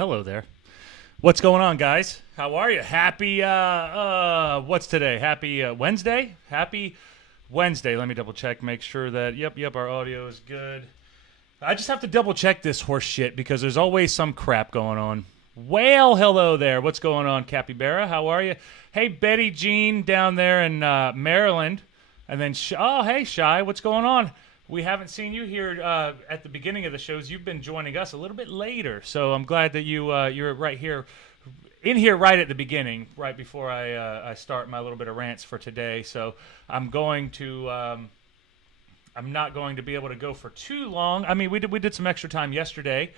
Hello there. What's going on, guys? How are you? Happy, what's today? Happy Wednesday? Happy Wednesday. Let me double check, make sure that, yep, our audio is good. I just have to double check this horse shit because there's always some crap going on. Well, hello there. What's going on, Capybara? How are you? Hey, Betty Jean down there in Maryland. And then, oh, hey, Shy, what's going on? We haven't seen you here at the beginning of the shows. You've been joining us a little bit later, so I'm glad that you're right here, in here right at the beginning, right before I start my little bit of rants for today. So I'm not going to be able to go for too long. I mean, we did some extra time yesterday,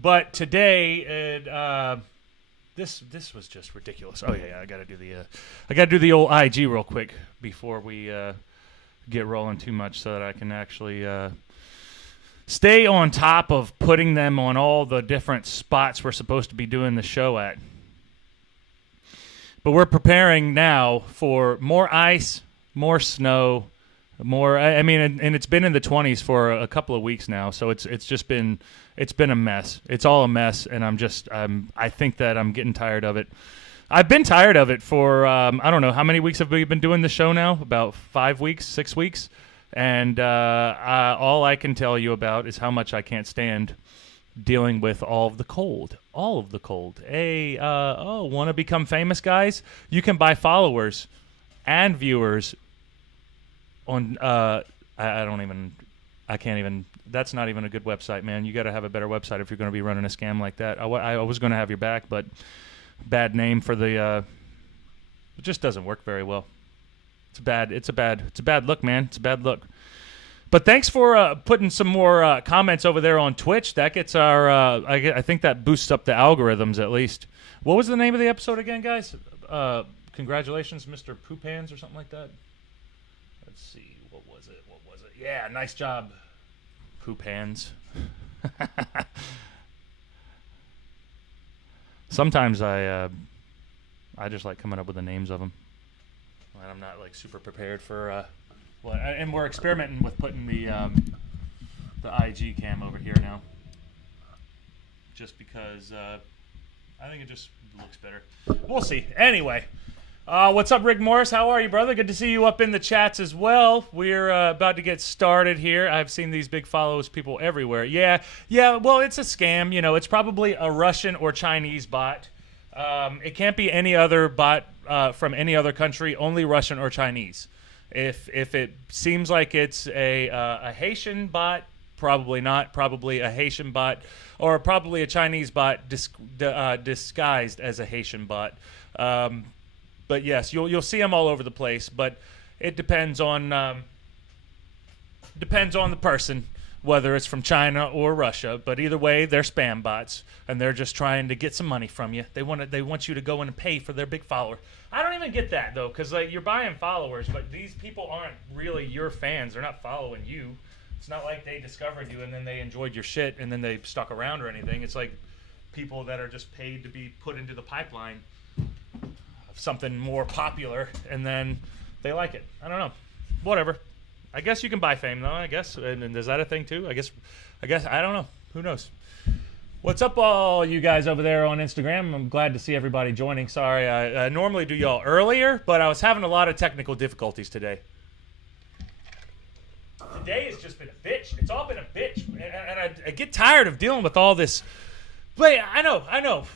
but today this was just ridiculous. Oh yeah, I gotta do the old IG real quick before we get rolling too much so that I can actually stay on top of putting them on all the different spots we're supposed to be doing the show at. But we're preparing now for more ice, more snow, more. I mean, and it's been in the 20s for a couple of weeks now, so it's been a mess. It's all a mess, and I think that I'm getting tired of it. I've been tired of it for, I don't know, how many weeks have we been doing the show now? About 5 weeks, 6 weeks? And all I can tell you about is how much I can't stand dealing with all of the cold. All of the cold. Hey, want to become famous, guys? You can buy followers and viewers on, I can't even, that's not even a good website, man. You got to have a better website if you're going to be running a scam like that. I was going to have your back, but... bad name for the it just doesn't work very well. It's a bad look, man. It's a bad look. But thanks for putting some more comments over there on Twitch. That gets our I think that boosts up the algorithms at least. What was the name of the episode again, guys? Congratulations, Mr. Poopans or something like that. Let's see, what was it? Yeah, nice job, Poopans. Sometimes I just like coming up with the names of them. And I'm not like super prepared for and we're experimenting with putting the IG cam over here now, just because I think it just looks better. We'll see. Anyway, what's up, Rick Morris? How are you, brother? Good to see you up in the chats as well. We're about to get started here. I've seen these big follows people everywhere. Yeah. Well, it's a scam. You know, it's probably a Russian or Chinese bot. It can't be any other bot from any other country. Only Russian or Chinese. If it seems like it's a Haitian bot, probably not. Probably a Haitian bot, or probably a Chinese bot disguised as a Haitian bot. But yes, you'll see them all over the place. But it depends on the person, whether it's from China or Russia. But either way, they're spam bots, and they're just trying to get some money from you. They want you to go in and pay for their big follower. I don't even get that though, because like you're buying followers, but these people aren't really your fans. They're not following you. It's not like they discovered you and then they enjoyed your shit and then they stuck around or anything. It's like people that are just paid to be put into the pipeline something more popular, and then they like it. I don't know. Whatever. I guess you can buy fame, though, I guess. And is that a thing, too? I guess, I don't know. Who knows? What's up, all you guys over there on Instagram? I'm glad to see everybody joining. Sorry, I normally do y'all earlier, but I was having a lot of technical difficulties today. Today has just been a bitch. It's all been a bitch. And I get tired of dealing with all this. But I know.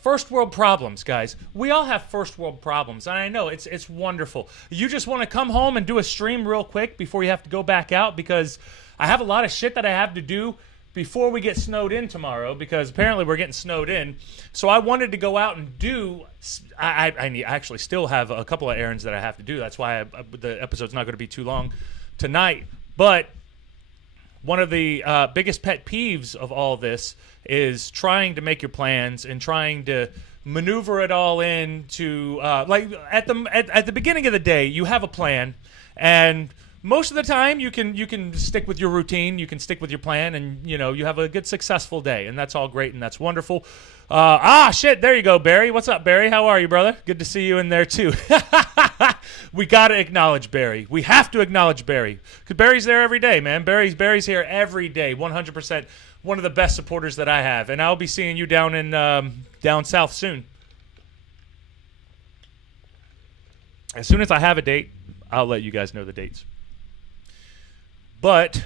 First world problems, guys. We all have first world problems, and I know it's wonderful. You just want to come home and do a stream real quick before you have to go back out, because I have a lot of shit that I have to do before we get snowed in tomorrow, because apparently we're getting snowed in. So I wanted to go out and do. I actually still have a couple of errands that I have to do. That's why the episode's not going to be too long tonight. But one of the biggest pet peeves of all this is trying to make your plans and trying to maneuver it all into like at the beginning of the day you have a plan, and most of the time you can stick with your routine, you can stick with your plan, and you have a good successful day, and that's all great and that's wonderful. Shit, there you go, Barry. What's up, Barry? How are you, brother? Good to see you in there too. We got to acknowledge Barry. We have to acknowledge Barry, because Barry's there every day, man. Barry's here every day, 100%. one of the best supporters that I have. And I'll be seeing you down in down south soon. As soon as I have a date, I'll let you guys know the dates. But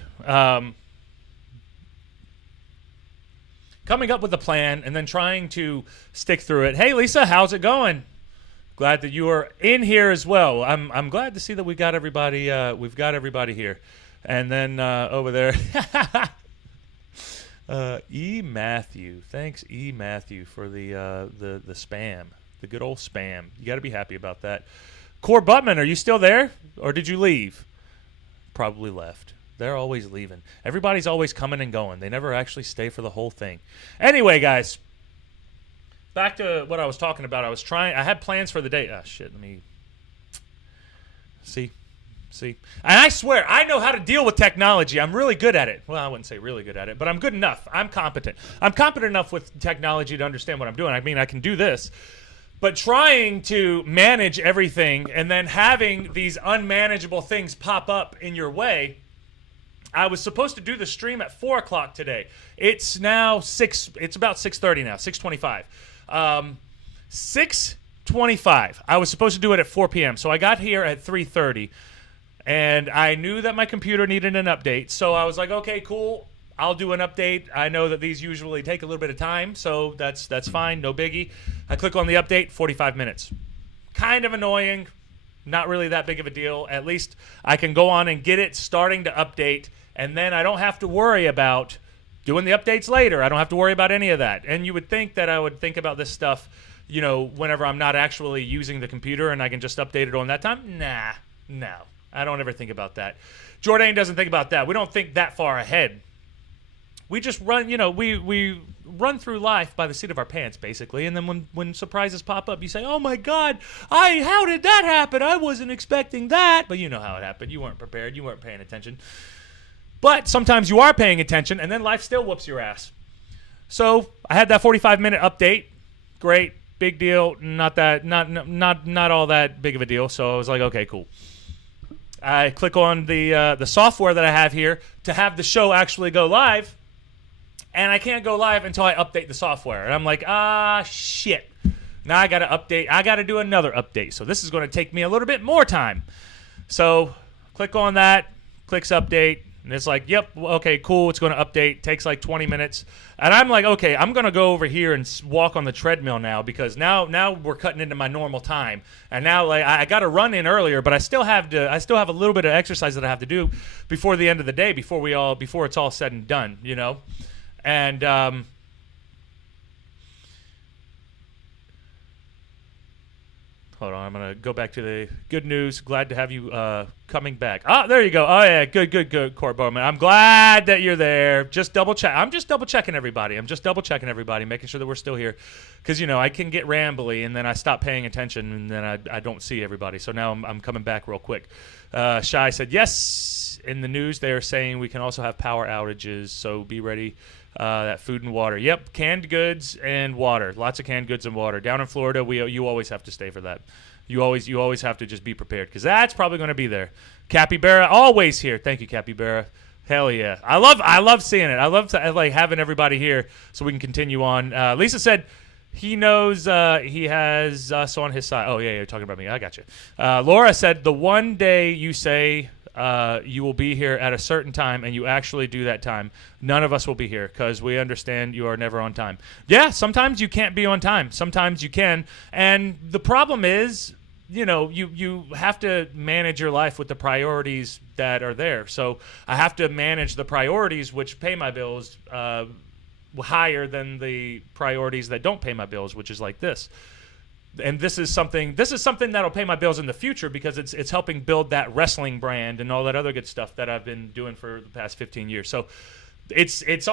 coming up with a plan and then trying to stick through it. Hey, Lisa, how's it going? Glad that you are in here as well. I'm glad to see that we got everybody. We've got everybody here, and then over there, E. Matthew. Thanks, E. Matthew, for the spam, the good old spam. You got to be happy about that. Core Buttman, are you still there, or did you leave? Probably left. They're always leaving. Everybody's always coming and going. They never actually stay for the whole thing. Anyway, guys. Back to what I was talking about. I had plans for the day. Oh, shit. Let me see. And I swear, I know how to deal with technology. I'm really good at it. Well, I wouldn't say really good at it, but I'm good enough. I'm competent. I'm competent enough with technology to understand what I'm doing. I mean, I can do this. But trying to manage everything and then having these unmanageable things pop up in your way. I was supposed to do the stream at 4 o'clock today. It's now 6. It's about 6:30 now, 6:25. 6:25. I was supposed to do it at 4 p.m. So I got here at 3:30, and I knew that my computer needed an update. So I was like, okay, cool. I'll do an update. I know that these usually take a little bit of time, so that's fine, no biggie. I click on the update, 45 minutes. Kind of annoying. Not really that big of a deal. At least I can go on and get it starting to update, and then I don't have to worry about doing the updates later. I don't have to worry about any of that. And you would think that I would think about this stuff, whenever I'm not actually using the computer and I can just update it on that time. No. I don't ever think about that. Jordane doesn't think about that. We don't think that far ahead. We just run, we run through life by the seat of our pants, basically. And then when surprises pop up, you say, oh, my God, how did that happen? I wasn't expecting that. But you know how it happened. You weren't prepared. You weren't paying attention. But sometimes you are paying attention, and then life still whoops your ass. So I had that 45-minute update. Great, big deal. Not all that big of a deal. So I was like, okay, cool. I click on the software that I have here to have the show actually go live, and I can't go live until I update the software. And I'm like, shit. Now I got to update. I got to do another update. So this is going to take me a little bit more time. So click on that, clicks update. And it's like, yep, okay, cool. It's going to update. Takes like 20 minutes. And I'm like, okay, I'm going to go over here and walk on the treadmill now because now we're cutting into my normal time. And now like I got to run in earlier, but I still have a little bit of exercise that I have to do before the end of the day, before it's all said and done, And hold on, I'm going to go back to the good news. Glad to have you coming back. There you go. Oh, yeah, good, Court Bowman. I'm glad that you're there. Just double check. I'm just double checking everybody. Making sure that we're still here. Because, I can get rambly, and then I stop paying attention, and then I don't see everybody. So now I'm coming back real quick. Shai said, yes, in the news they are saying we can also have power outages, so be ready. That food and water. Yep, canned goods and water. Lots of canned goods and water. Down in Florida, you always have to stay for that. You always have to just be prepared because that's probably going to be there. Capybara, always here. Thank you, Capybara. Hell yeah. I love seeing it. I love having everybody here so we can continue on. Lisa said he knows he has us on his side. Oh, yeah, you're talking about me. I got you. Laura said the one day you say you will be here at a certain time and you actually do that time, none of us will be here because we understand you are never on time. Yeah, sometimes you can't be on time. Sometimes you can. And the problem is, you have to manage your life with the priorities that are there. So I have to manage the priorities which pay my bills higher than the priorities that don't pay my bills, which is like this. And this is something that'll pay my bills in the future because it's helping build that wrestling brand and all that other good stuff that I've been doing for the past 15 years. So it's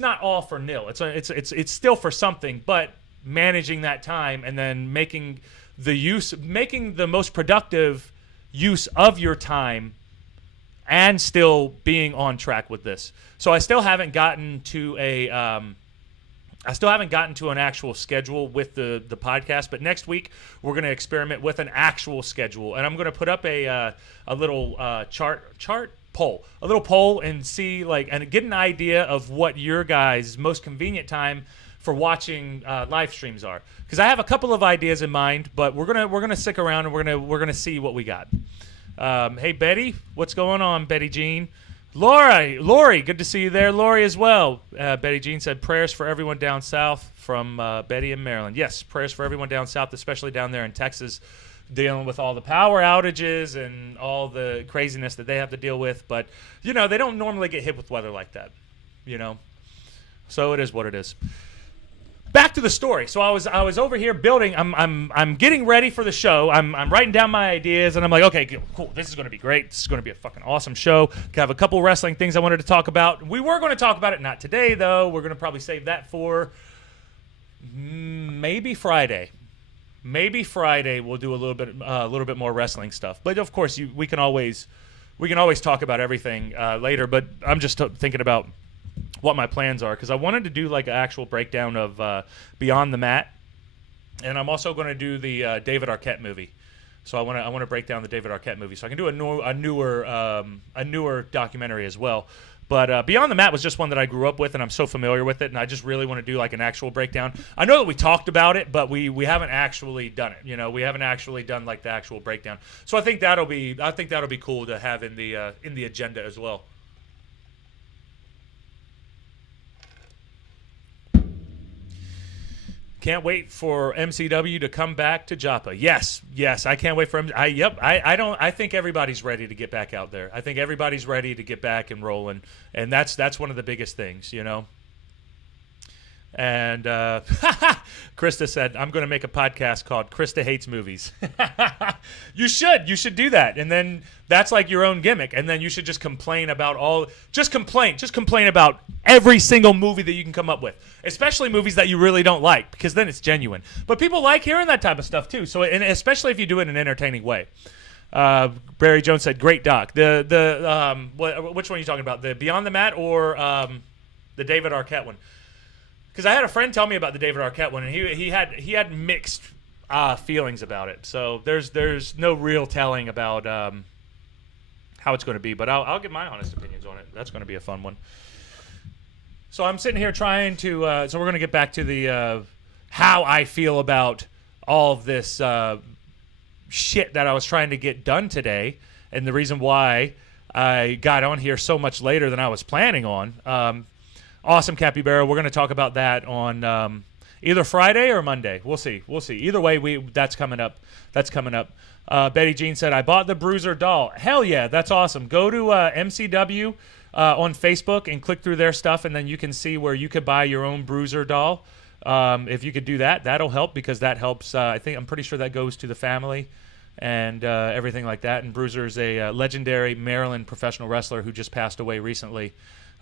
not all for nil. It's still for something, but managing that time and then making the most productive use of your time and still being on track with this. So I still haven't gotten to an actual schedule with the podcast, but next week we're going to experiment with an actual schedule, and I'm going to put up a little chart poll, and see and get an idea of what your guys' most convenient time for watching live streams are. Because I have a couple of ideas in mind, but we're gonna stick around and we're gonna see what we got. Hey Betty, what's going on, Betty Jean? Lori, good to see you there. Lori as well. Betty Jean said prayers for everyone down south from Betty in Maryland. Yes, prayers for everyone down south, especially down there in Texas, dealing with all the power outages and all the craziness that they have to deal with. But, they don't normally get hit with weather like that, So it is what it is. Back to the story. So I was over here building. I'm getting ready for the show. I'm writing down my ideas, and I'm like, okay, cool. This is going to be great. This is going to be a fucking awesome show. I have a couple wrestling things I wanted to talk about. We were going to talk about it, not today though. We're going to probably save that for maybe Friday. Maybe Friday we'll do a little bit more wrestling stuff. But of course, we can always talk about everything later. But I'm just thinking about what my plans are, because I wanted to do an actual breakdown of Beyond the Mat, and I'm also going to do the David Arquette movie. So I want to break down the David Arquette movie. So I can do a newer documentary as well. But Beyond the Mat was just one that I grew up with, and I'm so familiar with it, and I just really want to do an actual breakdown. I know that we talked about it, but we haven't actually done it. We haven't actually done the actual breakdown. So I think that'll be cool to have in the agenda as well. Can't wait for MCW to come back to Joppa. Yes, I can't wait for him. I think everybody's ready to get back out there. I think everybody's ready to get back and rolling, and that's one of the biggest things, And Krista said, I'm going to make a podcast called Krista Hates Movies. You should do that. And then that's your own gimmick. And then you should just complain about just complain about every single movie that you can come up with, especially movies that you really don't like, because then it's genuine. But people like hearing that type of stuff too. So, and especially if you do it in an entertaining way. Barry Jones said, great doc. Which one are you talking about? The Beyond the Mat or the David Arquette one? Because I had a friend tell me about the David Arquette one, and he had mixed feelings about it. So there's no real telling about how it's going to be, but I'll give my honest opinions on it. That's going to be a fun one. So I'm sitting here trying to. So we're going to get back to the how I feel about all of this shit that I was trying to get done today, and the reason why I got on here so much later than I was planning on. Awesome, Capybara. We're going to talk about that on either Friday or Monday. We'll see. Either way, that's coming up. Betty Jean said, I bought the Bruiser doll. Hell yeah, that's awesome. Go to MCW on Facebook and click through their stuff, and then you can see where you could buy your own Bruiser doll. If you could do that, that'll help, because that helps. I'm pretty sure that goes to the family and everything like that. And Bruiser is a legendary Maryland professional wrestler who just passed away recently,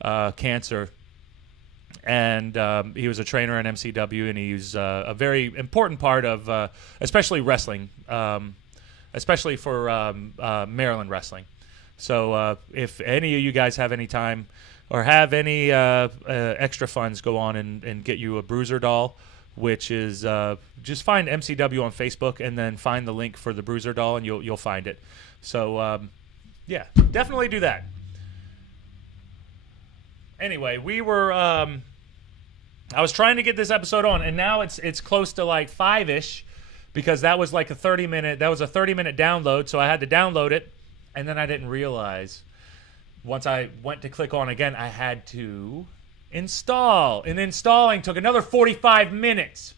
cancer. And he was a trainer in MCW, and he's a very important part of especially wrestling, especially for Maryland wrestling. So if any of you guys have any time or have any extra funds, go on and get you a Bruiser doll, which is just find MCW on Facebook and then find the link for the Bruiser doll, and you'll find it. So yeah, definitely do that. Anyway, we were I was trying to get this episode on, and now it's close to 5-ish, because that was a 30-minute download, so I had to download it, and then I didn't realize once I went to click on again, I had to install, and installing took another 45 minutes.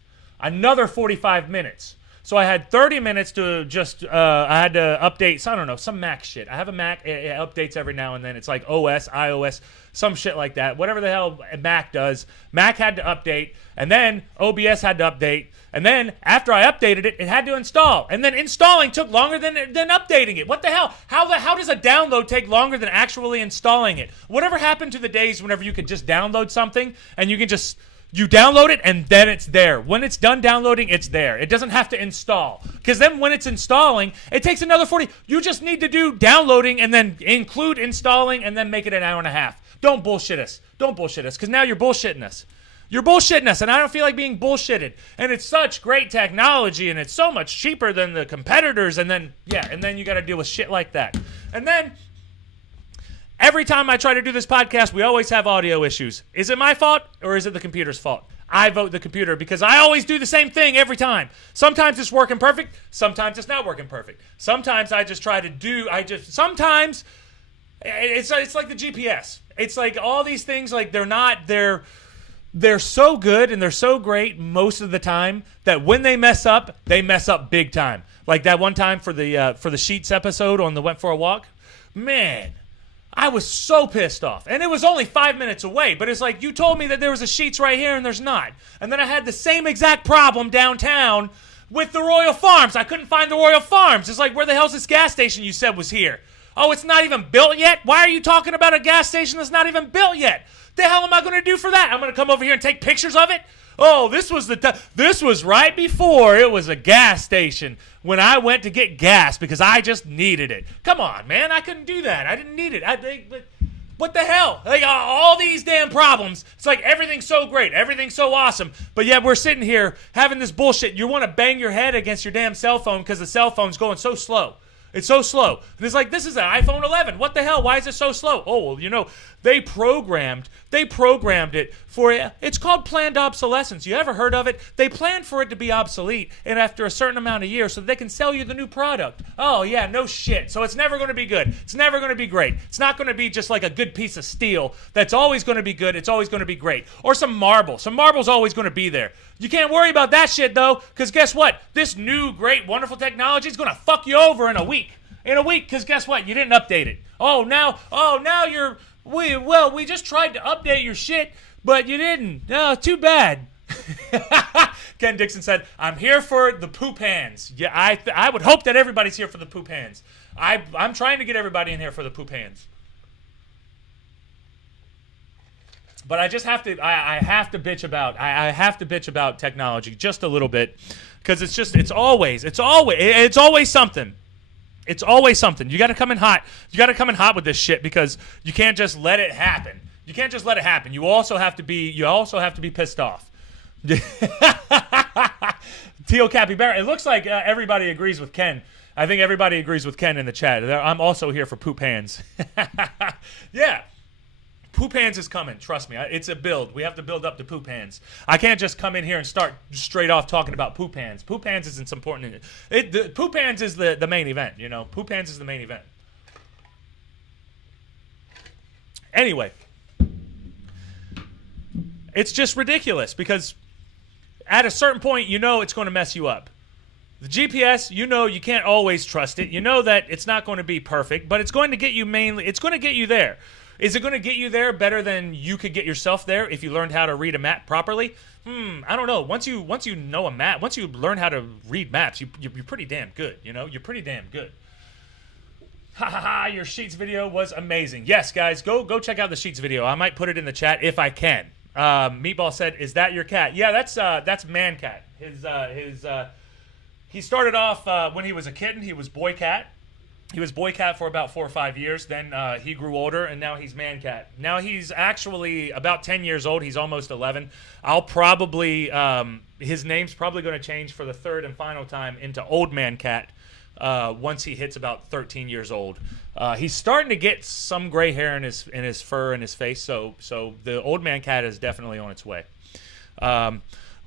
So I had 30 minutes to just, I had to update, I don't know, some Mac shit. I have a Mac, it updates every now and then. It's like OS, iOS, some shit like that. Whatever the hell Mac does. Mac had to update, and then OBS had to update, and then after I updated it, it had to install. And then installing took longer than updating it. What the hell? How does a download take longer than actually installing it? Whatever happened to the days whenever you could just download something, and you can just... You download it, and then it's there. When it's done downloading, it's there. It doesn't have to install. Because then when it's installing, it takes another 40. You just need to do downloading and then include installing and then make it an hour and a half. Don't bullshit us. Because now you're bullshitting us. And I don't feel like being bullshitted. And it's such great technology, and it's so much cheaper than the competitors. And then you got to deal with shit like that. And then Every time I try to do this podcast, we always have audio issues. Is it my fault or is it the computer's fault? I vote the computer because I always do the same thing every time. Sometimes it's working perfect. Sometimes it's not working perfect. Sometimes I just try to do, sometimes it's like the GPS. It's like all these things, like they're so good and they're so great most of the time that when they mess up big time. Like that one time for the Sheets episode on the Went for a Walk. Man, I was so pissed off. And it was only 5 minutes away, but it's like you told me that there was a Sheets right here and there's not. And then I had the same exact problem downtown with the Royal Farms. I couldn't find the Royal Farms. It's like, where the hell's this gas station you said was here? Oh, it's not even built yet? Why are you talking about a gas station that's not even built yet? The hell am I going to do for that? I'm going to come over here and take pictures of it? Oh, this was right before it was a gas station when I went to get gas because I just needed it. Come on, man. I couldn't do that. I didn't need it. What the hell? Like all these damn problems. It's like everything's so great. Everything's so awesome. But yet we're sitting here having this bullshit. You want to bang your head against your damn cell phone because the cell phone's going so slow. It's so slow. And it's like, this is an iPhone 11. What the hell? Why is it so slow? Oh, well, they programmed it for, it's called planned obsolescence. You ever heard of it? They planned for it to be obsolete and after a certain amount of years so that they can sell you the new product. Oh, yeah, no shit. So it's never going to be good. It's never going to be great. It's not going to be just like a good piece of steel that's always going to be good. It's always going to be great. Or some marble. Some marble's always going to be there. You can't worry about that shit, though, because guess what? This new, great, wonderful technology is going to fuck you over in a week. Because guess what? You didn't update it. We just tried to update your shit, but you didn't. No, too bad. Ken Dixon said, I'm here for the poop hands. Yeah, I would hope that everybody's here for the poop hands. I'm trying to get everybody in here for the poop hands. But I just have to. I have to bitch about technology just a little bit, because it's always something. It's always something. You got to come in hot. You got to come in hot with this shit because you can't just let it happen. You can't just let it happen. You also have to be pissed off. Teal Capybara. It looks like everybody agrees with Ken. I think everybody agrees with Ken in the chat. I'm also here for poop hands. Yeah. Poop hands is coming. Trust me. It's a build. We have to build up to poop hands. I can't just come in here and start straight off talking about poop hands. Poop hands isn't important. Poop hands is the main event, Poop hands is the main event. Anyway. It's just ridiculous because at a certain point, it's going to mess you up. The GPS, you can't always trust it. You know that it's not going to be perfect, but it's going to get you it's going to get you there. Is it going to get you there better than you could get yourself there if you learned how to read a map properly? I don't know. Once you know a map, once you learn how to read maps, you're pretty damn good. You're pretty damn good. Ha ha ha! Your Sheets video was amazing. Yes, guys, go check out the Sheets video. I might put it in the chat if I can. Meatball said, "Is that your cat?" Yeah, that's mancat. He started off when he was a kitten. He was boy cat. He was boy cat for about 4 or 5 years. Then he grew older, and now he's man cat. Now he's actually about 10 years old. He's almost 11. I'll probably his name's probably going to change for the third and final time into old man cat once he hits about 13 years old. He's starting to get some gray hair in his fur and his face. So the old man cat is definitely on its way.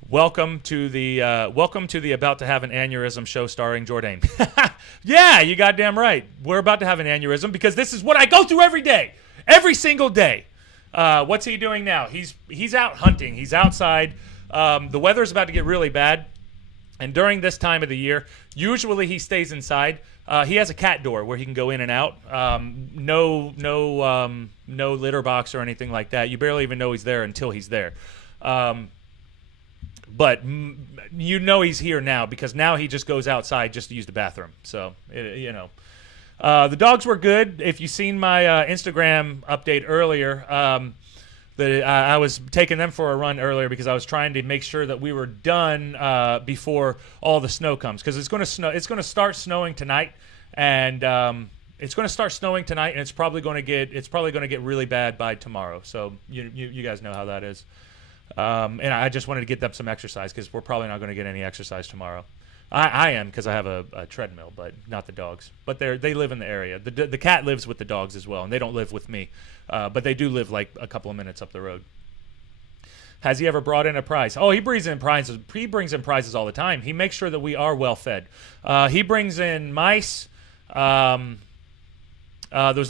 Welcome to the about to have an aneurysm show starring Jordane. Yeah, you goddamn right. We're about to have an aneurysm because this is what I go through every day, every single day. What's he doing now? He's out hunting. He's outside. The weather's about to get really bad, and during this time of the year, usually he stays inside. He has a cat door where he can go in and out. No litter box or anything like that. You barely even know he's there until he's there. But he's here now because now he just goes outside just to use the bathroom. So, the dogs were good. If you've seen my Instagram update earlier, I was taking them for a run earlier because I was trying to make sure that we were done before all the snow comes, because it's going to snow. It's going to start snowing tonight, and it's going to start snowing tonight, and it's probably going to get really bad by tomorrow. So you guys know how that is. And I just wanted to get them some exercise because we're probably not going to get any exercise tomorrow. I am because I have a treadmill, but not the dogs. But they live in the area. The cat lives with the dogs as well, and they don't live with me. But they do live like a couple of minutes up the road. Has he ever brought in a prize? Oh, he brings in prizes. He brings in prizes all the time. He makes sure that we are well fed. He brings in mice. Those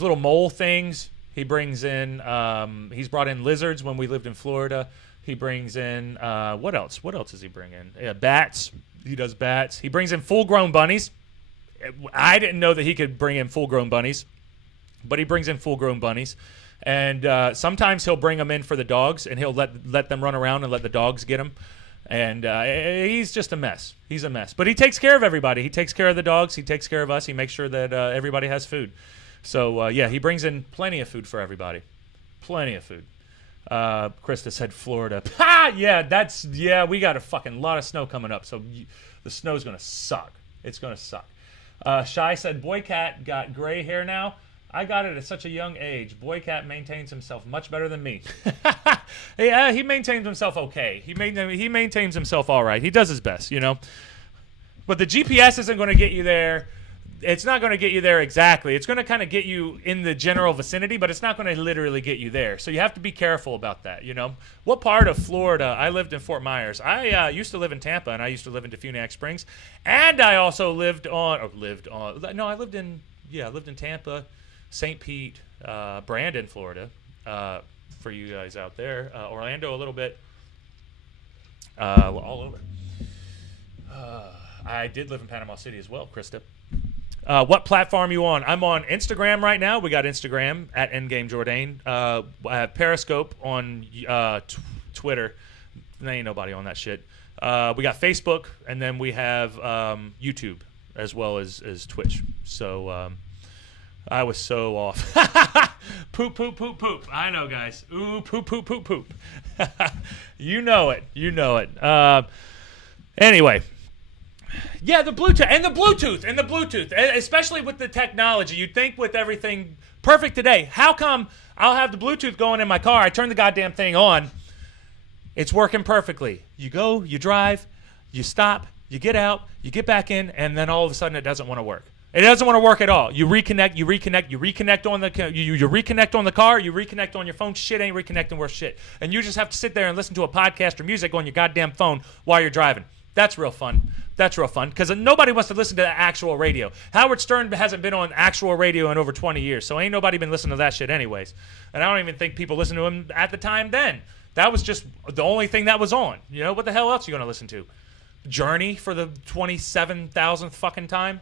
little mole things. He brings in. He's brought in lizards when we lived in Florida. He brings in. What else? What else does he bring in? Yeah, bats. He does bats. He brings in full-grown bunnies. I didn't know that he could bring in full-grown bunnies, but he brings in full-grown bunnies. And sometimes he'll bring them in for the dogs, and he'll let them run around and let the dogs get them. And he's just a mess. He's a mess. But he takes care of everybody. He takes care of the dogs. He takes care of us. He makes sure that everybody has food. So, yeah, he brings in plenty of food for everybody. Plenty of food. Krista said Florida. Yeah, we got a fucking lot of snow coming up. So the snow's going to suck. It's going to suck. Shy said, Boy Cat got gray hair now. I got it at such a young age. Boy Cat maintains himself much better than me. Yeah, he maintains himself okay. He maintains himself all right. He does his best, you know. But the GPS isn't going to get you there. It's not going to get you there exactly. It's going to kind of get you in the general vicinity, but it's not going to literally get you there. So you have to be careful about that, you know. What part of Florida? I lived in Fort Myers. I used to live in Tampa, and I used to live in Defuniak Springs. And I also lived in Tampa, St. Pete, Brandon, Florida, for you guys out there. Orlando a little bit. All over. I did live in Panama City as well, Krista. What platform are you on? I'm on Instagram right now. We got Instagram at Endgame Jordane. I have Periscope on Twitter. There ain't nobody on that shit. We got Facebook, and then we have YouTube as well as Twitch. So I was so off. Poop, poop, poop, poop. I know, guys. Ooh, poop, poop, poop, poop. You know it. You know it. Anyway. Yeah, the Bluetooth, especially with the technology. You'd think with everything perfect today, how come I'll have the Bluetooth going in my car, I turn the goddamn thing on, it's working perfectly. You go, you drive, you stop, you get out, you get back in, and then all of a sudden it doesn't want to work. It doesn't want to work at all. You reconnect on the car, you reconnect on your phone. Shit ain't reconnecting worth shit. And you just have to sit there and listen to a podcast or music on your goddamn phone while you're driving. That's real fun. That's real fun because nobody wants to listen to the actual radio. Howard Stern hasn't been on actual radio in over 20 years, so ain't nobody been listening to that shit anyways. And I don't even think people listened to him at the time then. That was just the only thing that was on. You know, what the hell else are you going to listen to? Journey for the 27,000th fucking time?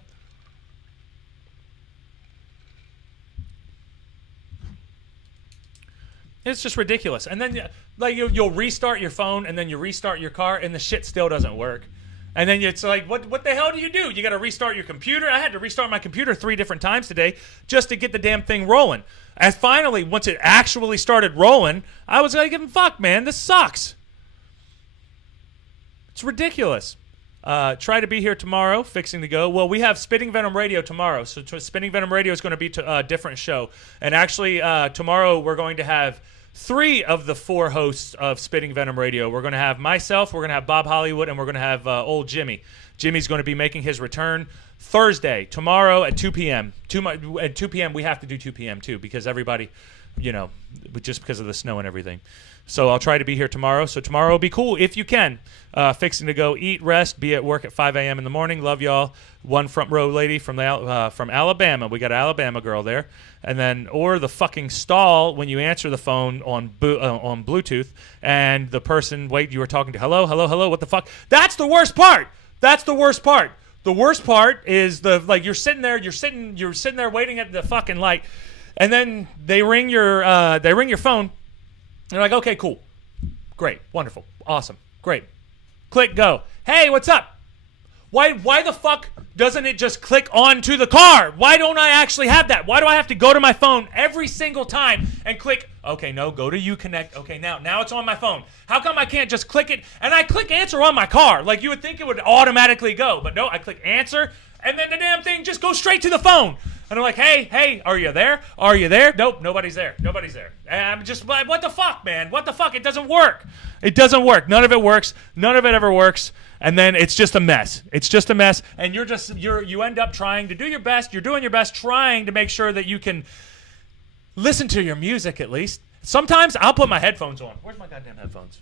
It's just ridiculous. And then like you'll restart your phone and then you restart your car and the shit still doesn't work. And then it's like, what the hell do? You got to restart your computer. I had to restart my computer 3 different times today just to get the damn thing rolling. And finally, once it actually started rolling, I was like, fuck, man, this sucks. It's ridiculous. Try to be here tomorrow, fixing to go. Well, we have Spitting Venom Radio tomorrow. So Spitting Venom Radio is going to be a different show. And actually, tomorrow we're going to have 3 of the 4 hosts of Spitting Venom Radio. We're going to have myself, we're going to have Bob Hollywood, and we're going to have old Jimmy. Jimmy's going to be making his return Thursday, tomorrow at 2 p.m. At 2 p.m., we have to do 2 p.m. too because everybody, you know, just because of the snow and everything. So I'll try to be here tomorrow. So tomorrow will be cool if you can. Fixing to go eat, rest, be at work at 5 a.m. in the morning. Love y'all. One front row lady from Alabama. We got an Alabama girl there. And then, or the fucking stall when you answer the phone on Bluetooth and the person, you were talking to, hello, what the fuck? That's the worst part. That's the worst part. The worst part is you're sitting there waiting at the fucking light, and then they ring your phone. They're like, okay, cool, great, wonderful, awesome, great. Click go. Hey, what's up? Why the fuck doesn't it just click onto the car? Why don't I actually have that? Why do I have to go to my phone every single time and click, okay, no, go to Uconnect. Okay, now it's on my phone. How come I can't just click it? And I click answer on my car. Like you would think it would automatically go. But no, I click answer, and then the damn thing just goes straight to the phone. And I'm like, hey, are you there? Are you there? Nope, nobody's there. Nobody's there. And I'm just like, what the fuck, man? What the fuck? It doesn't work. It doesn't work. None of it works. None of it ever works. And then it's just a mess. It's just a mess. And you end up trying to do your best. You're doing your best trying to make sure that you can listen to your music at least. Sometimes I'll put my headphones on. Where's my goddamn headphones?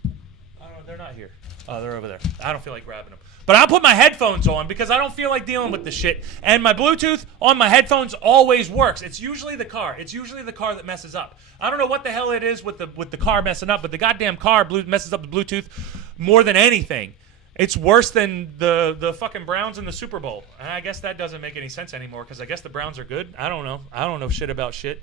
I don't know. They're not here. Oh, they're over there. I don't feel like grabbing them. But I'll put my headphones on because I don't feel like dealing with this shit. And my Bluetooth on my headphones always works. It's usually the car. It's usually the car that messes up. I don't know what the hell it is with the car messing up, but the goddamn car messes up the Bluetooth more than anything. It's worse than the fucking Browns in the Super Bowl. And I guess that doesn't make any sense anymore because I guess the Browns are good. I don't know. I don't know shit about shit.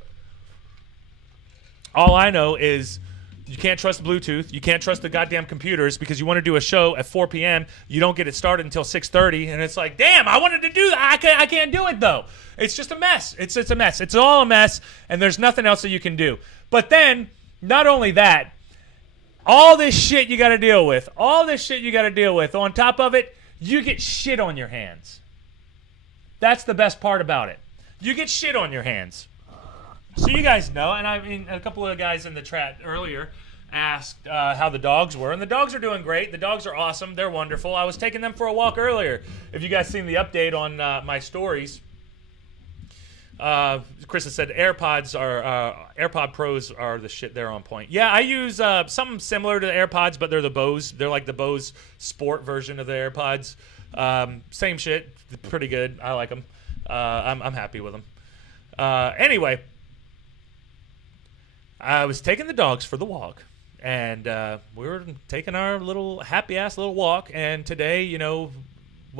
All I know is you can't trust Bluetooth. You can't trust the goddamn computers because you want to do a show at 4 p.m. You don't get it started until 6:30, and it's like, damn, I wanted to do that. I can't do it, though. It's just a mess. It's a mess. It's all a mess, and there's nothing else that you can do. But then, not only that, all this shit you got to deal with, on top of it, you get shit on your hands. That's the best part about it. You get shit on your hands. So you guys know, and I mean, a couple of guys in the chat earlier asked how the dogs were, and the dogs are doing great. The dogs are awesome. They're wonderful. I was taking them for a walk earlier. If you guys seen the update on my stories, Chris has said AirPod Pros are the shit. They're on point. Yeah, I use something similar to the AirPods, but they're the Bose. They're like the Bose Sport version of the AirPods. Same shit. Pretty good. I like them. I'm happy with them. Anyway. I was taking the dogs for the walk, and we were taking our little happy-ass little walk, and today, you know,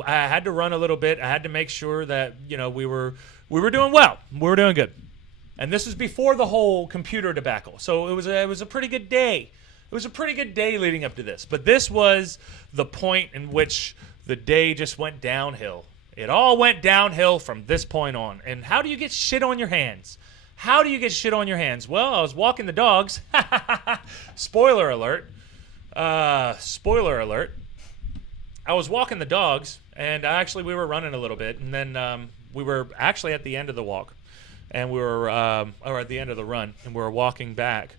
I had to run a little bit. I had to make sure that, you know, we were doing well. We were doing good. And this was before the whole computer debacle, so it was a pretty good day. It was a pretty good day leading up to this, but this was the point in which the day just went downhill. It all went downhill from this point on, and how do you get shit on your hands? How do you get shit on your hands? Well, I was walking the dogs. Spoiler alert. Spoiler alert. I was walking the dogs, and we were running a little bit, and then we were actually at the end of the walk, and we were, or at the end of the run, and we were walking back.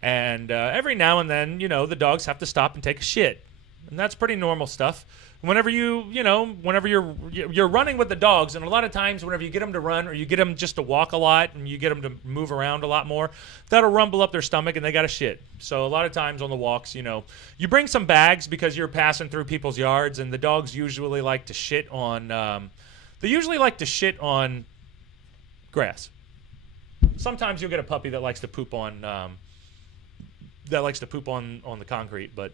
And every now and then, you know, the dogs have to stop and take a shit, and that's pretty normal stuff. Whenever whenever you're running with the dogs, and a lot of times whenever you get them to run or you get them just to walk a lot and you get them to move around a lot more, that'll rumble up their stomach and they got to shit. So a lot of times on the walks, you know, you bring some bags because you're passing through people's yards, and the dogs usually like to shit on grass. Sometimes you'll get a puppy that likes to poop on the concrete, but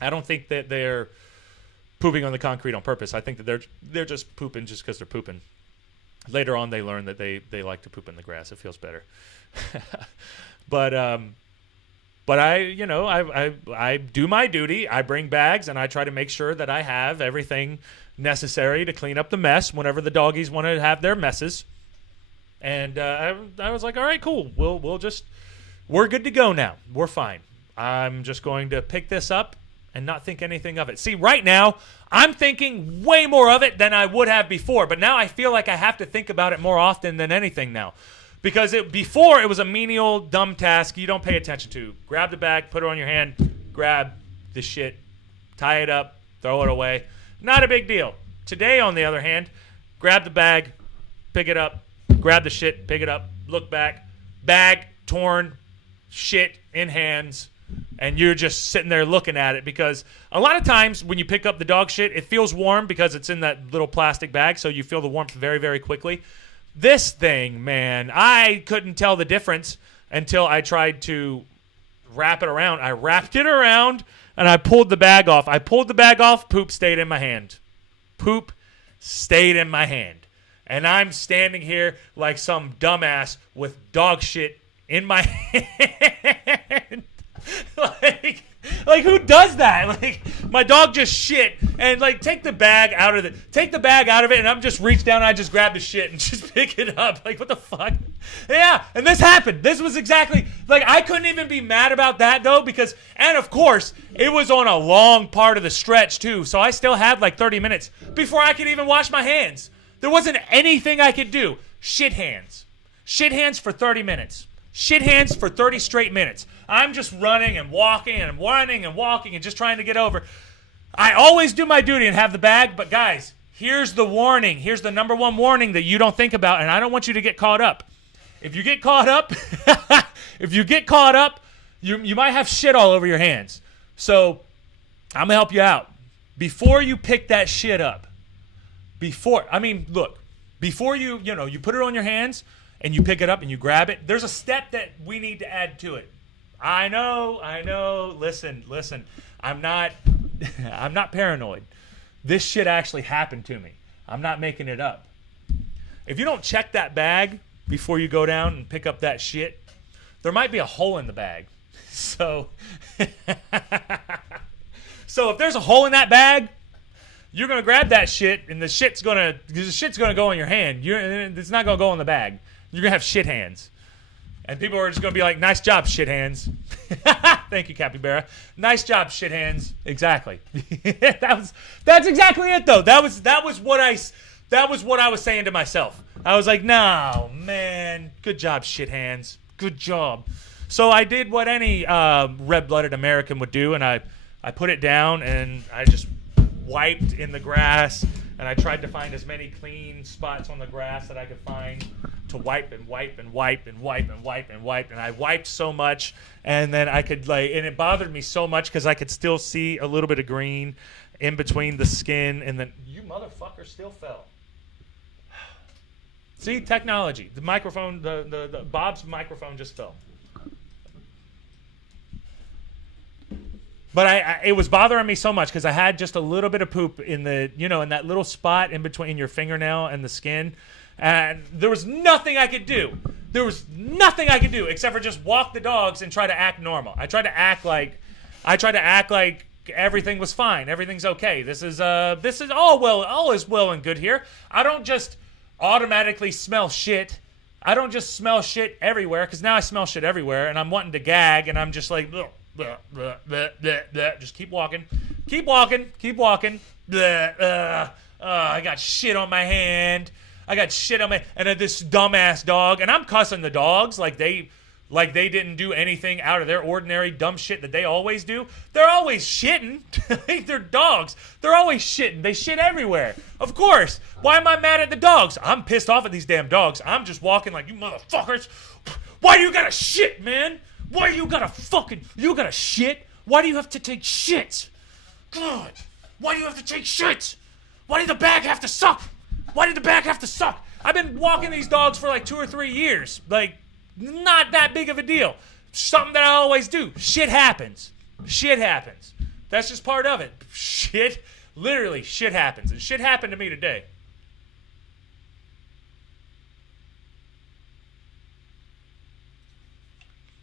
I don't think that they're pooping on the concrete on purpose. I think that they're just pooping just because they're pooping. Later on, they learn that they like to poop in the grass. It feels better. But I do my duty. I bring bags, and I try to make sure that I have everything necessary to clean up the mess whenever the doggies want to have their messes. And I was like, all right, cool. We're good to go now. We're fine. I'm just going to pick this up and not think anything of it. See, right now, I'm thinking way more of it than I would have before, but now I feel like I have to think about it more often than anything now. Because before, it was a menial, dumb task you don't pay attention to. Grab the bag, put it on your hand, grab the shit, tie it up, throw it away. Not a big deal. Today, on the other hand, grab the bag, pick it up, grab the shit, pick it up, look back, bag torn, shit in hands, and you're just sitting there looking at it, because a lot of times when you pick up the dog shit, it feels warm because it's in that little plastic bag, so you feel the warmth very, very quickly. This thing, man, I couldn't tell the difference until I tried to wrap it around. I wrapped it around, and I pulled the bag off. Poop stayed in my hand. Poop stayed in my hand. And I'm standing here like some dumbass with dog shit in my hand. like who does that? Like, my dog just shit, and like take the bag out of it, and I'm just reach down and I just grab the shit and just pick it up. Like, what the fuck? Yeah, and this happened. This was exactly like, I couldn't even be mad about that though, because, and of course it was on a long part of the stretch too, so I still had like 30 minutes before I could even wash my hands. There wasn't anything I could do. Shit hands. Shit hands for 30 minutes. Shit hands for 30 straight minutes. I'm just running and walking and running and walking and just trying to get over. I always do my duty and have the bag, but guys, here's the warning. Here's the number one warning that you don't think about, and I don't want you to get caught up. If you get caught up, you might have shit all over your hands. So I'm going to help you out. Before you pick that shit up, before you put it on your hands and you pick it up and you grab it, there's a step that we need to add to it. I know. Listen. I'm not paranoid. This shit actually happened to me. I'm not making it up. If you don't check that bag before you go down and pick up that shit, there might be a hole in the bag. So if there's a hole in that bag, you're gonna grab that shit, and the shit's gonna go in your hand. It's not gonna go in the bag. You're gonna have shit hands, and people are just gonna be like, "Nice job, shit hands." Thank you, Capybara. Nice job, shit hands. Exactly. That's exactly it, though. That was what I was saying to myself. I was like, "No, man, good job, shit hands. Good job." So I did what any red-blooded American would do, and I put it down, and I just wiped in the grass, and I tried to find as many clean spots on the grass that I could find to wipe, and I wiped so much, and then I could and it bothered me so much because I could still see a little bit of green in between the skin, and then you motherfucker still fell. See, technology. The microphone, the Bob's microphone just fell. But it was bothering me so much because I had just a little bit of poop in that little spot in between your fingernail and the skin. And there was nothing I could do. Except for just walk the dogs and try to act normal. I tried to act like everything was fine. Everything's okay. This is all is well and good here. I don't just automatically smell shit. I don't just smell shit everywhere, because now I smell shit everywhere and I'm wanting to gag, and I'm just like, ugh. Blah, blah, blah, blah, blah. Just keep walking. Blah, I got shit on my hand. And then this dumbass dog, and I'm cussing the dogs like they didn't do anything out of their ordinary dumb shit that they always do. They're always shitting. They're dogs. They're always shitting. They shit everywhere. Of course. Why am I mad at the dogs? I'm pissed off at these damn dogs. I'm just walking like, you motherfuckers. Why do you gotta shit, man? Why you gotta shit? Why do you have to take shit? God, why do you have to take shit? Why did the bag have to suck? I've been walking these dogs for like 2 or 3 years. Like, not that big of a deal. Something that I always do. Shit happens. That's just part of it. Literally shit happens. And shit happened to me today.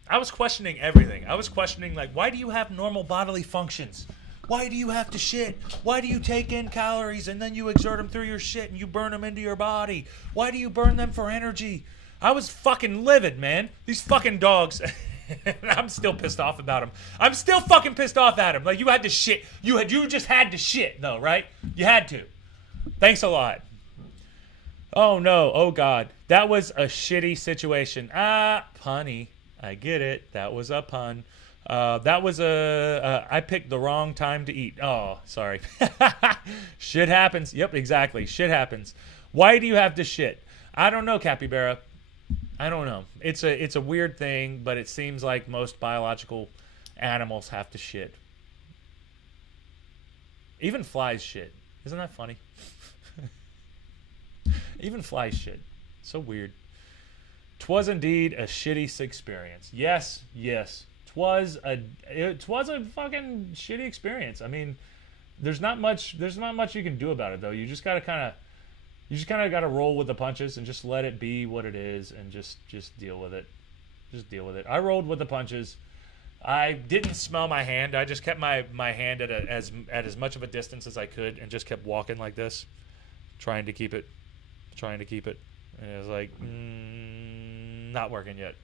I was questioning everything. I was questioning, like, why do you have normal bodily functions? Why do you have to shit? Why do you take in calories and then you exert them through your shit and you burn them into your body? Why do you burn them for energy? I was fucking livid, man. These fucking dogs. I'm still pissed off about them. I'm still fucking pissed off at them. Like, you had to shit. You just had to shit, though, right? You had to. Thanks a lot. Oh, no. Oh, God. That was a shitty situation. Punny. I get it. That was a pun. I picked the wrong time to eat. Oh, sorry. Shit happens. Yep, exactly. Shit happens. Why do you have to shit? I don't know, Capybara. I don't know. It's a weird thing, but it seems like most biological animals have to shit. Even flies shit. Isn't that funny? Even flies shit. So weird. 'Twas indeed a shitty experience. Yes. Twas a fucking shitty experience. I mean, there's not much you can do about it, though. You just gotta kind of roll with the punches and just let it be what it is, and just deal with it. I rolled with the punches. I didn't smell my hand. I just kept my hand at as much of a distance as I could, and just kept walking like this, trying to keep it. And it was like, not working yet.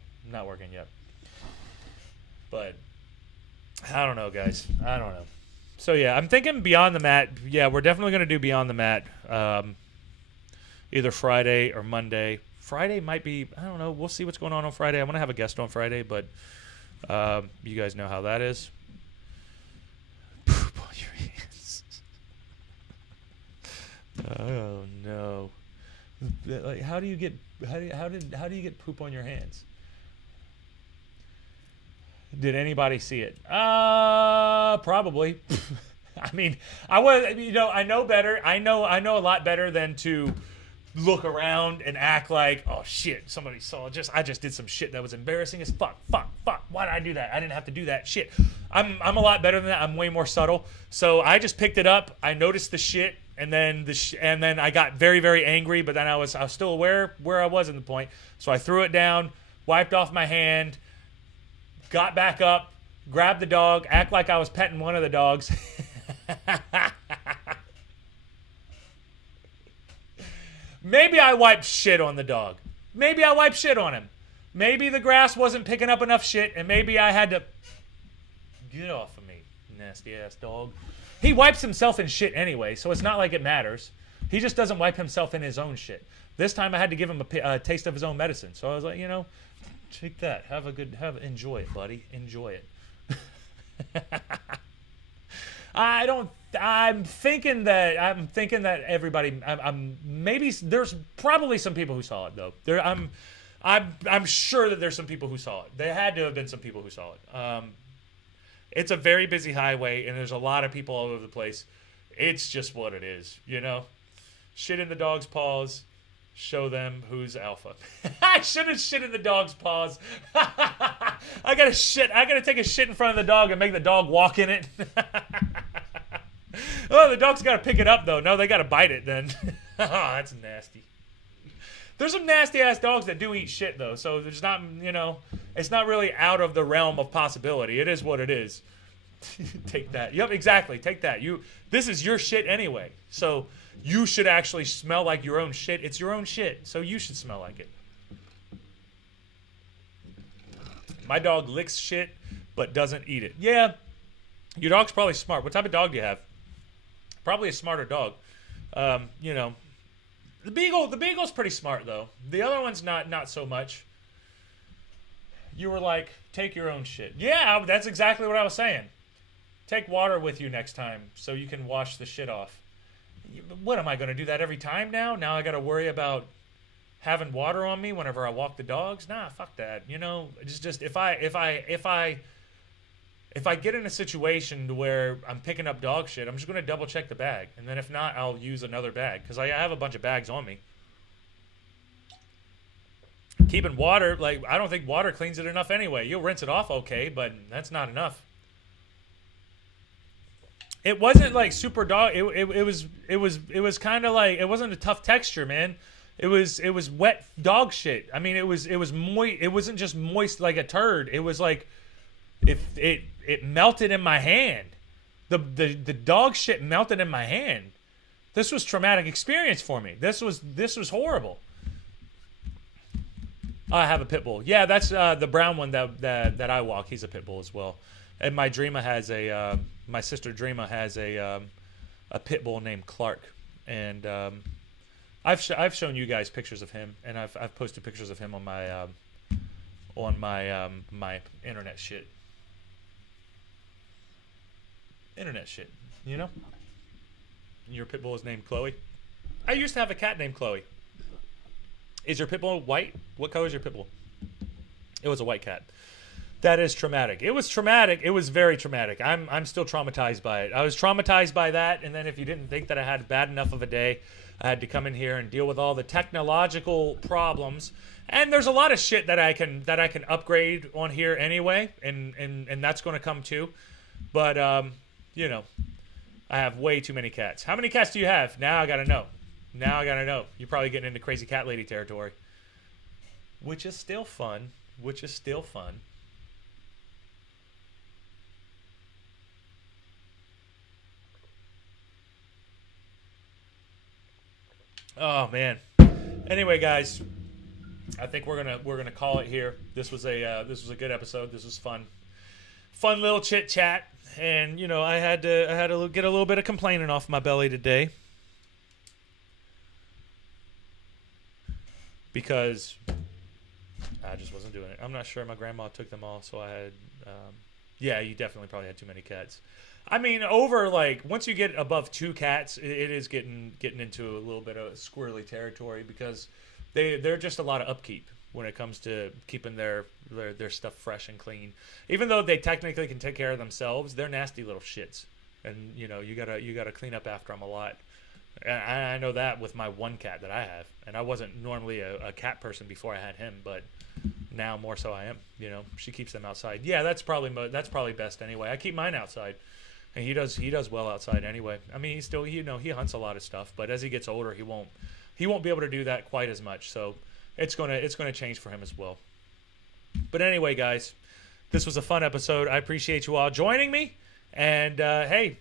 But I don't know, guys. I don't know. So yeah, I'm thinking Beyond the Mat. Yeah, we're definitely going to do Beyond the Mat. Either Friday or Monday. Friday might be, I don't know. We'll see what's going on Friday. I want to have a guest on Friday, but you guys know how that is. Poop on your hands. Oh no! Like, how do you get poop on your hands? Did anybody see it? Probably. I mean, I know better. I know a lot better than to look around and act like, oh shit, somebody saw. I just did some shit that was embarrassing as fuck. Why did I do that? I didn't have to do that. Shit. I'm a lot better than that. I'm way more subtle. So I just picked it up. I noticed the shit, and then I got very, very angry. But then I was still aware where I was in the point. So I threw it down, wiped off my hand, got back up, grabbed the dog, act like I was petting one of the dogs. Maybe I wiped shit on the dog. Maybe I wiped shit on him. Maybe the grass wasn't picking up enough shit, and maybe I had to... Get off of me, nasty ass dog. He wipes himself in shit anyway, so it's not like it matters. He just doesn't wipe himself in his own shit. This time I had to give him a taste of his own medicine. So I was like, take that. Enjoy it, buddy. Enjoy it. I'm thinking that everybody. Maybe there's probably some people who saw it though. I'm sure that there's some people who saw it. There had to have been some people who saw it. It's a very busy highway, and there's a lot of people all over the place. It's just what it is, Shit in the dog's paws. Show them who's alpha. I should have shit in the dog's paws. I gotta take a shit in front of the dog and make the dog walk in it. Oh, the dog's gotta pick it up though. No, they gotta bite it then. Oh, that's nasty. There's some nasty ass dogs that do eat shit though, so there's not, it's not really out of the realm of possibility. It is what it is. Take that. Yep, exactly. Take that. This is your shit anyway. So you should actually smell like your own shit. It's your own shit, so you should smell like it. My dog licks shit, but doesn't eat it. Yeah, your dog's probably smart. What type of dog do you have? Probably a smarter dog. The beagle's pretty smart though. The other one's not so much. You were like, take your own shit. Yeah, that's exactly what I was saying. Take water with you next time so you can wash the shit off. What, am I going to do that every time now? Now I got to worry about having water on me whenever I walk the dogs? Nah, fuck that. It's just if I get in a situation to where I'm picking up dog shit, I'm just going to double check the bag. And then if not, I'll use another bag because I have a bunch of bags on me. Keeping water, I don't think water cleans it enough anyway. You'll rinse it off okay, but that's not enough. It wasn't like super dog. It was kind of like, it wasn't a tough texture, man. It was wet dog shit. I mean, it was moist. It wasn't just moist like a turd. It was like it melted in my hand. The dog shit melted in my hand. This was traumatic experience for me. This was horrible. I have a pit bull. Yeah, that's the brown one that I walk. He's a pit bull as well. And my Dreama has my sister Dreama has a pit bull named Clark, and I've shown you guys pictures of him, and I've posted pictures of him on my my internet shit. Internet shit, Your pit bull is named Chloe. I used to have a cat named Chloe. Is your pit bull white? What color is your pit bull? It was a white cat. That is traumatic. It was traumatic. It was very traumatic. I'm still traumatized by it. I was traumatized by that, and then if you didn't think that I had bad enough of a day, I had to come in here and deal with all the technological problems. And there's a lot of shit that I can upgrade on here anyway, and that's going to come too. But I have way too many cats. How many cats do you have? Now I gotta know. You're probably getting into crazy cat lady territory, which is still fun. Oh man. Anyway, guys, I think we're gonna call it here. This was a good episode. This was fun little chit chat, and I had to get a little bit of complaining off my belly today because I just wasn't doing it. I'm not sure. My grandma took them all, so I had. Yeah, you definitely probably had too many cats. I mean, over like once you get above 2 cats, it is getting into a little bit of squirrely territory because they're just a lot of upkeep when it comes to keeping their stuff fresh and clean. Even though they technically can take care of themselves, they're nasty little shits, and you gotta clean up after them a lot. I know that with my one cat that I have, and I wasn't normally a cat person before I had him, but now more so I am. She keeps them outside. Yeah, that's probably best anyway. I keep mine outside, and he does well outside anyway. I mean, he still he hunts a lot of stuff, but as he gets older, he won't be able to do that quite as much. So it's gonna change for him as well. But anyway, guys, this was a fun episode. I appreciate you all joining me, and hey.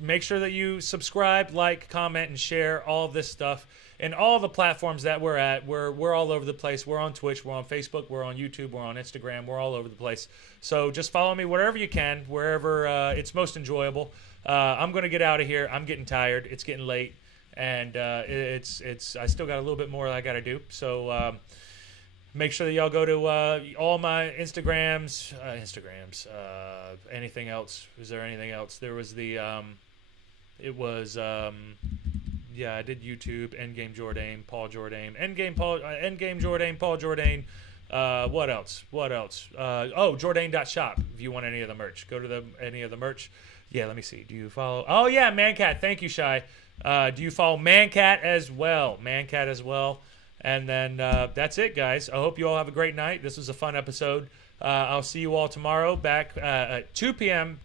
Make sure that you subscribe, like, comment, and share all of this stuff and all the platforms that we're at. We're all over the place. We're on Twitch. We're on Facebook. We're on YouTube. We're on Instagram. We're all over the place. So just follow me wherever you can, wherever it's most enjoyable. I'm going to get out of here. I'm getting tired. It's getting late, and it's I still got a little bit more I got to do. So make sure that y'all go to all my Instagrams. Anything else? Is there anything else? There was the yeah, I did YouTube, Endgame Jordane, Paul Jordane, Endgame Jordane, Paul Jordane. What else? Jordane.shop. If you want any of the merch, go to any of the merch. Yeah, let me see. Do you follow? Oh yeah, Mancat. Thank you, Shy. Do you follow Mancat as well? And then that's it, guys. I hope you all have a great night. This was a fun episode. I'll see you all tomorrow back at 2 p.m.